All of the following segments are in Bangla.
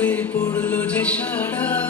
হয়ে পড়ল যে সারা।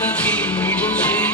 তাকিয়ে বসে